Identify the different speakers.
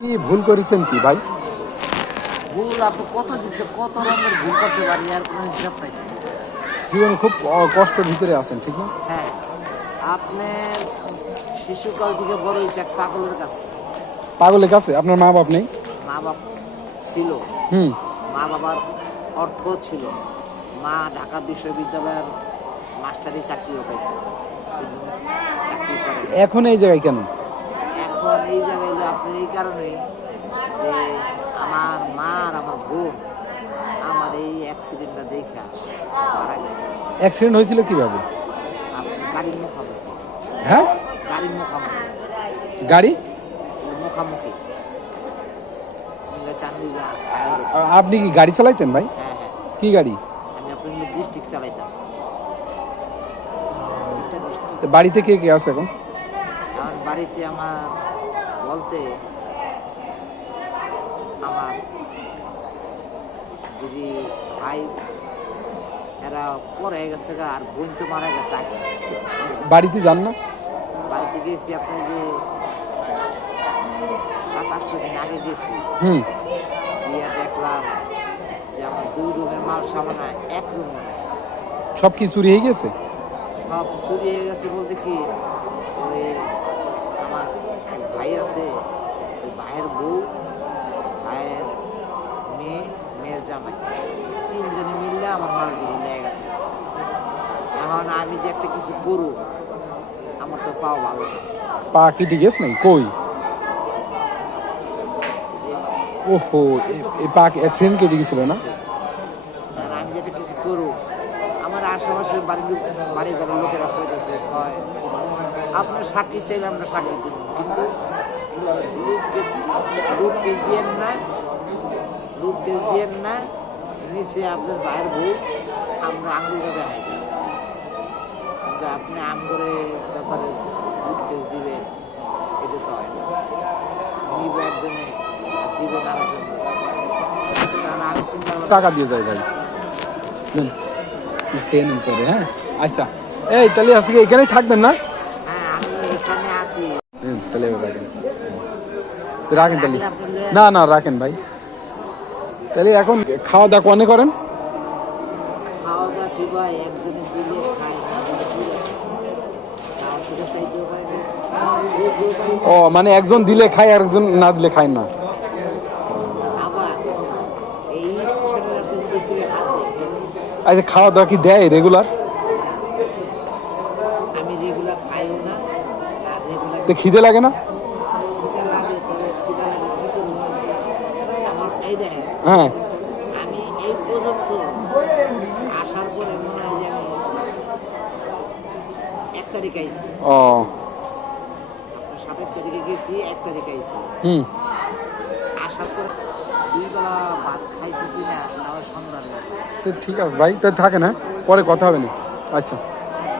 Speaker 1: কি ভুল করেছেন কি ভাই?
Speaker 2: ভুল আপনি কত কত রকমের ভুল করতে পারি আর কোনো হিসাব নাই।
Speaker 1: জীবনে খুব কষ্টের ভিতরে আছেন ঠিক না?
Speaker 2: হ্যাঁ। আপনি শিশুকাল থেকে বড় হয়েছে এক পাগলের কাছে।
Speaker 1: পাগলের কাছে? আপনার মা বাপ নেই?
Speaker 2: মা বাপ ছিল।
Speaker 1: হুম।
Speaker 2: মা বাবার অর্থ ছিল। মা ঢাকা বিশ্ববিদ্যালয়ের মাস্টারি চাকরিও পাইছে। চাকরি করে
Speaker 1: এখন এই জায়গায় কেন?
Speaker 2: এই জায়গায় এলো আপনার এই কারণে যে আমার মা আর আমার বোন আমার এই অ্যাক্সিডেন্টটা দেখা মারা গেছে।
Speaker 1: অ্যাক্সিডেন্ট হয়েছিল কীভাবে?
Speaker 2: আপনি গাড়ির মুখামুখি।
Speaker 1: হ্যাঁ?
Speaker 2: গাড়ির মুখামুখি।
Speaker 1: গাড়ি?
Speaker 2: মুখামুখি।
Speaker 1: আপনি কি গাড়ি চালাইতেন ভাই?
Speaker 2: হ্যাঁ হ্যাঁ।
Speaker 1: কি গাড়ি?
Speaker 2: আমি আপনার ডিস্ট্রিক্ট চালাইতাম।
Speaker 1: বাড়িতে কে কে আছে এখন?
Speaker 2: আমার বাড়িতে আমার বলতে আমার যদি ভাই এরা পরে গেছে আর বোন তো মারা গেছে
Speaker 1: বাড়িতে যান না?
Speaker 2: বাড়িতে গেছি আপনি যে সাত আটশো দিন আগে গেছি
Speaker 1: হুম।
Speaker 2: গিয়ে দেখলাম যে আমার দুই রুমের মাল সামানা এক রুম
Speaker 1: সব কি চুরি হয়ে গেছে?
Speaker 2: সব চুরি হয়ে গেছে বলতে কি ওই আমার এক ভাই আছে ওই ভাইয়ের বউ ভাইয়ের মেয়ে মেয়ের জামাই তিনজনে মিললে আমার মালগুলো নিয়ে গেছে এখন আমি যে একটা কিছু করু আমার তো পাও ভালো না।
Speaker 1: পা কেটে গেছে নাই কই?
Speaker 2: যে
Speaker 1: ওহো এই পা অ্যাক্সিডেন্ট কেটে গেছিল না?
Speaker 2: আর আমি যেটা কিছু করু আমার আশেপাশে বাড়ির বাড়ি ঘরের লোকেরা কইতেছে কয় আপনার সাক্ষী চাইলে আমরা সাক্ষী দিব কিন্তু লুটকে লুটকে দিয়েন না লুটকে দিয়েন না নিচে আপনার ভাইয়ের বউ আমরা আঙ্গুলটা দেখাই দিই। আপনি আমগরে ব্যাপারে লুটকে দিবেন এটা তো হয় না। নিবে একজনে দিবেন আরেকজনে। আমি
Speaker 1: টাকা দিয়ে যায় ভাই। খেয়ে নিন পরে হ্যাঁ? আচ্ছা। এই তাহলে আজকে এখানেই থাকবেন না?
Speaker 2: হ্যাঁ আমি এখানে
Speaker 1: তাহলে রাখেন। রাখেন তাহলে। না না রাখেন ভাই। তাহলে এখন খাওয়া দাওয়া কনে করেন?
Speaker 2: খাওয়া দাওয়া কি ভাই? একজনে দিলে খাই না দিলে দিলে তার থেকে চাইতেও পাই না
Speaker 1: ও মানে একজন দিলে খায় আর একজন না দিলে খায় না। আচ্ছা খাওয়া দাওয়া কি দেয় রেগুলার তো খিদে লাগে না? হ্যাঁ।
Speaker 2: আমি আসার পরে মনে হয় যে আমি এক তারিখ আইছি।
Speaker 1: ও।
Speaker 2: এক তারিখ আইছি।
Speaker 1: হুম।
Speaker 2: আসার পরে দুই বেলা ভাত খাইছে কিনা না সন্ধ্যা
Speaker 1: তো ঠিক আছে ভাই তো থাকে না পরে কথা হবে না। আচ্ছা।